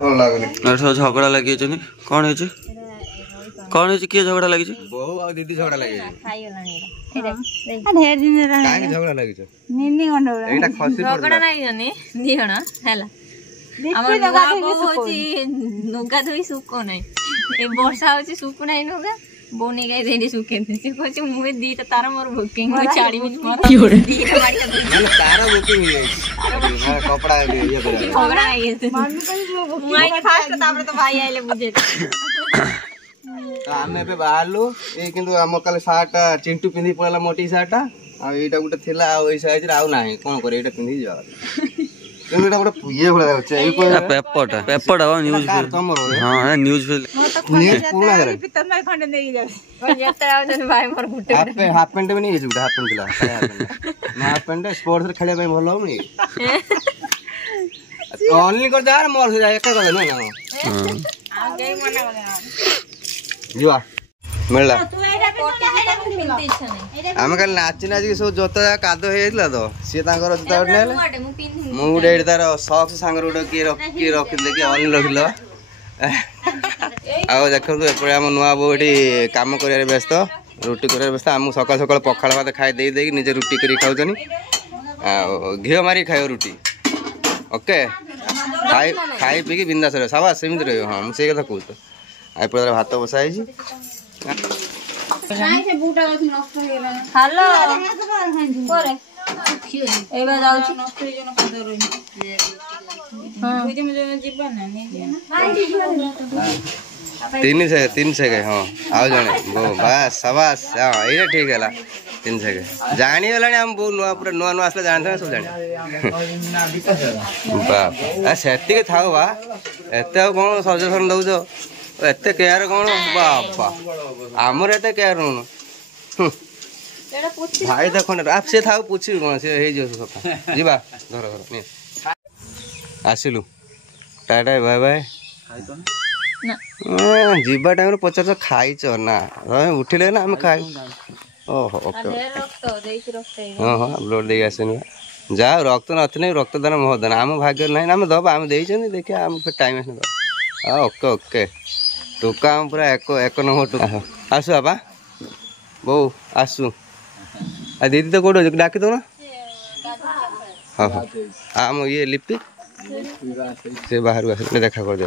झगड़ा लगी कौन है कौन है किए झगड़ा लगी बहु आ दीदी झगड़ा लगी ढेर दिन काहे झगड़ा लगी निन्नी गंडोला एटा खसी झगड़ा नहीं जनी दिहण हैला हमर नुगा होची नुगा धोई सुको नहीं ए वर्षा होची सुको नहीं नुगा बोनी गई देनी सुके से कोची मुए दीटा तार मोर बुकिंग हो 40 मिनट मोर दीटा मारी ना तारा बुकिंग है ना कपड़ा ये करे झगड़ा नहीं है मुआई के फास्ट तापर तो भाई आइले बुझे आमे पे बाहरलु ए किंतु हम काले शर्ट चिंटू पिंदी पळला मोटी शर्ट आ एटा गुटे थिला आ ओई साइज रे आ नाही कोन करे एटा पिंदी जा किंतु एटा गुटे ये भला छै ए कोइ पेपर हो न्यूज़ हां न्यूज़ न्यूज़ पूरा करे पितर में खंडे देई जा जत्रा जन भाई मोर गुटे हाफ पैंट में नहीं है हाफ पैंट दिला ना हाफ पैंट स्पोर्ट्स रे खेले भलो होनी ओनली कर जा मोर से जा एक कर ना आ गई मना जुआ मिलला तू एटा पिंती इच्छा नहीं हम कल नाच नाच के सब जोता कादो हेइतला तो सी तांकर जोता नेले मु उडे तार सॉक्स सांगर उडे के रखिले कि ऑन रखिलो आ देखो तो एपरे हम नुआ बोडी काम करे व्यस्त रोटी करे व्यस्त हम सकाळ सकाळ पखाळ भात खाइ देई देई निजे रोटी करी खाउजनी आ घियो मारी खायो रोटी ओके खाइ खाइ पी के बिंदास रे साबा सेमित रे हां हम से कथा कहू तो आइ पर भात बसाई छी से बूटा नष्ट हो गेला हेलो करे एबा जाउ छी नष्ट हो जनो कदर रही हां बुझे मुझे जीवा ना नहीं तीन से गए हां आओ जाने वो बस शाबाश हां ये ठीक हैला 3 से गए जानी वाला हम बो नुआ पूरा नुआ नुआ असले जानते सब जाने बाप आ सेति के थाओ बा एते कोन सजेशन दउ जो एते केयर कोन बापा हमर एते केयर न एटा पूछ भाई देखो ना आप से थाओ पूछि कोन से हे जो सफा जीवा घर घर ने आसिलु टाटा बाय बाय खाइ तो ना जीवा टाइम रे पचार खाइ छ ना उठिले ना हम खाइ ओहो ओके हाँ हाँ ब्लड दे आसन जा रक्त नहीं रक्तदान महोदान आम भाग्य ना आम दबा आम देखिए आम फिर टाइम हाँ ओके ओके टोका आम पूरा एक नंबर टोका आसु बाबा बो आसु आ दीदी तो कौट डाकी दो ना हाँ हाँ आम ये लिपि से बाहर आस देखा कर दे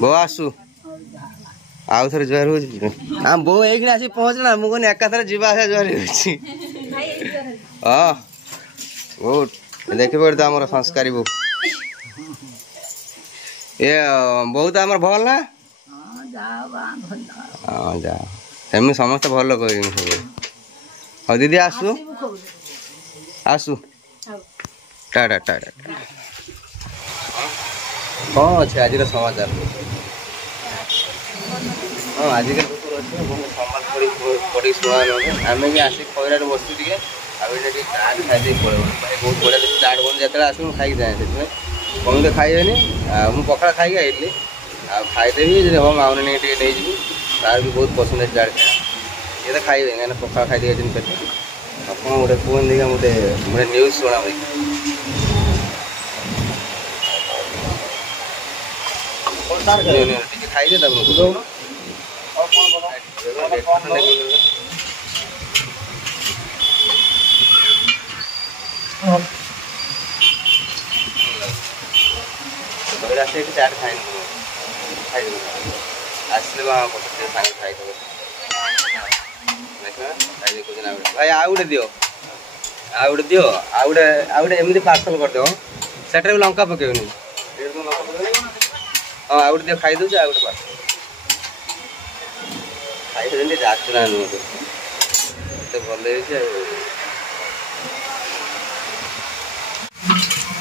बो आसु आउ थरे जुआर हो हम बो एक आसी पहुंचना मु कोन एका थरे जीवा से जुआर होछि हां ओ देखि पड़ त हमर संस्कारी बो ए बहुत हमर भल ना हां जाओ बा भल हां जा एमे समस्त भल कहि सब हो दीदी आसु आसु टाटा टाटा कौन अच्छे आज समाचार हाँ आजिकल पड़ी शुआ आम भी आसिक खैर बस चाट खाई पड़े बहुत बढ़िया चाट बन जो आस खाई जाए कम तो खाइबे मुझे पखाड़ खाई आई खाईदेवी हम आउन नहीं तार भी बहुत पसंद है चाट खाया ये तो खाइबे कहीं पखाड़ खाई दिए पेट आप गोटे कहन देखा गोटे न्यूज शुणा खाई दे चाट खाई आसले भाई आउ गए दियो आउ गए दियो आउ गए एमती पार्सल कर दो सेटा भी लंका पकेबनी हाँ आउ गए दियो खाई दे आउ गए खाई जाचुना मत भल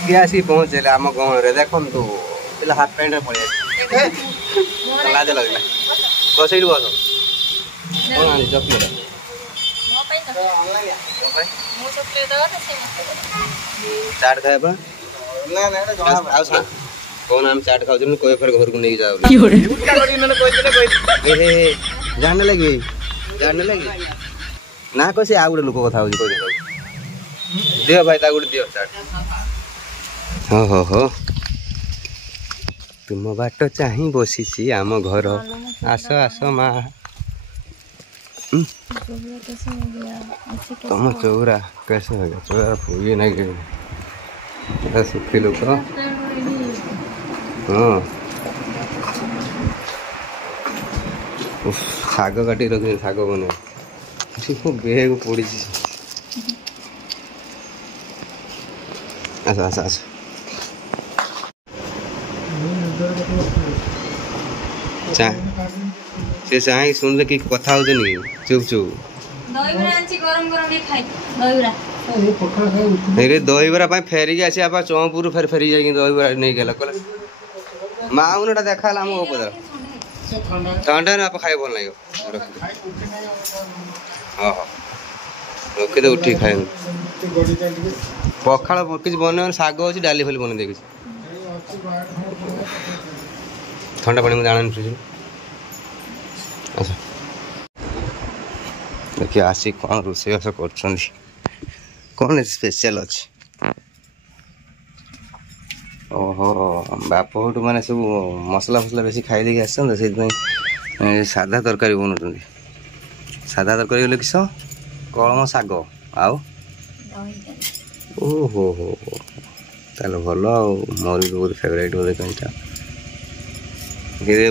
किए आसिक पहुँचे आम गाँव में देखु पे हाफ पैंट पड़े लाज लगला बस ये बस कौन आनी चॉकलेट चाट खाए ना ना कौन आम चाट खाऊ कोई फिर घर को नहीं जाओ जानने लगी ना कैसे आ गोटे लोक कथा दियो भाई ता गोटे दियो चाट हो तुम बाट चाही बसी आम घर आस आस माँ तुम चौरा कैसे हो गया चौरा ये नहीं सुखी लोग हाँ शाग काटी रखी शाग बने बेग पड़ी आस आस आस से चाहे सुनले कि कथा हो चुप चुप दहीबरा फेरिक आसी आप चौपुर फेर फेरी जाए दहीबरा नहीं गला कहले माउनटा देखा आम उपदार ठंडा ना आप खाए भल लगे हाँ रखी दे उठी खाए पखाड़ किसी बन शाग अच्छी डाली फाली बन देखी ठंडा पानी में जाना फ्रिज अच्छा देखिए आसी कौन रोषेईबास कर कौन स्पेशल अच्छी ओहो बाप हूँ मैंने सब मसला फसला बेसी खाई देकी आस साधा तरकारी बनाऊँ साधा तरकारी बोले किस कलम शाग आउ ओहो हो ताल भल मोर भी बहुत फेवरेट बोले कहीं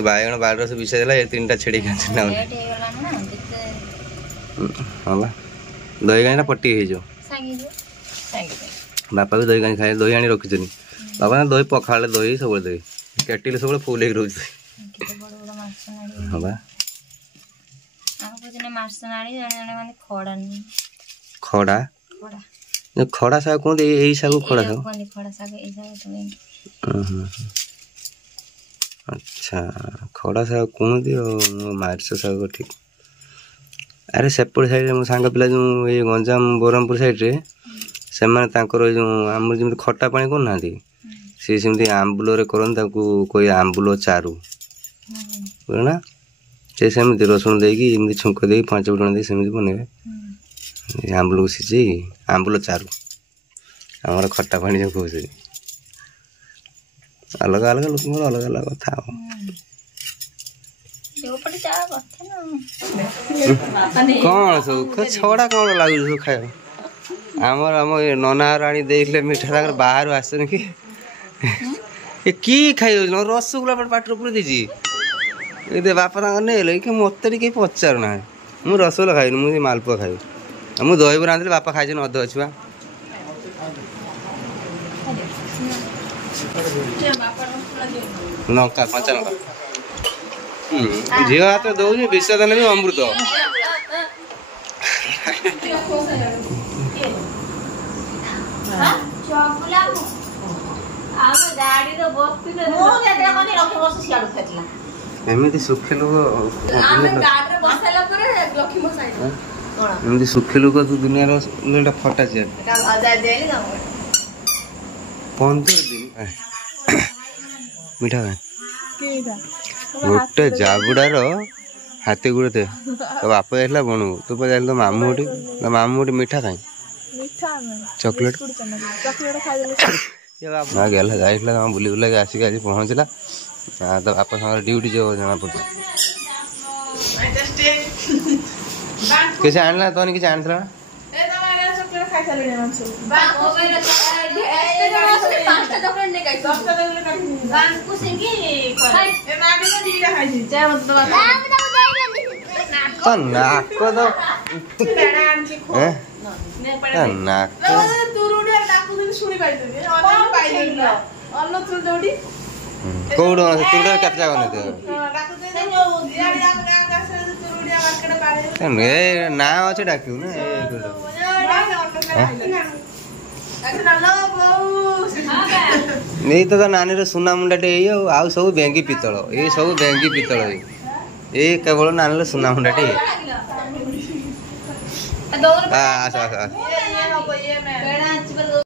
बाइगण बाड़ से विषय देला ये 3टा छेड़ी हाँ दही गाँव पट्टी हो बापा भी दही गाँ खाए दही आनी रखी बाबा ना दही पखाड़े दही सब दही केटिल सब फुल हो रोज हाँ खड़ा खड़ा साग कौन यही साग खड़ा साग अच्छा खड़ा साग कौन मार्च साग ठीक अरे सेपट साइड मो सांग पिला जो ये गंजाम ब्रह्मपुर साइड रे से जो आम जमी खटा पानी करना सी सेमती आंबुल करन कोई आंबुल चारू बुझना से सेमती रसुण देकी छुंक दे 5 फुटण दे सेमती बनेबे आंबुल को सीझे आंबुल चारू आमर खटा पानी जो कह अलग अलग लोक अलग अलग कथा कौन सब छड़ा कौन लगे सब खाए आमर आम नना राणी देखले मीठा बाहर आसन कि कि खाई रसगुल्ला पाटर पूरी दीजी बापा नहीं कि मत कहीं पचार ना मुझे रसगुल्ला खाई मुझे मालपुआ खाई मुझे दहीबरा आनी बापा खाई अध अच्छी लंका कंचा लंका झील हाथ में दौर विष देने भी अमृत एमती सुखी लोक एमती सुखी लोक तू दुनिया फटा चेयर 15 दिन मीठा खाए गोटे जाबुड़ार हाथी गुड़े थे तो बाप जाइला बनू तू पे तो मामू मीठा खाए चॉकलेट गला जाइला बुली बुला आसिक आज पहुँचला तो बाप सागर ड्यूटी जो जना पड़ा किसी आनला तो किसी आनला नाक कौड़ केत ना अच्छे डाक नहीं तो नानी सुना मुंडाटे आउ सब बेंगी पितल ये सब बेंगी पितल ये केवल नानी सुना मुंडाटे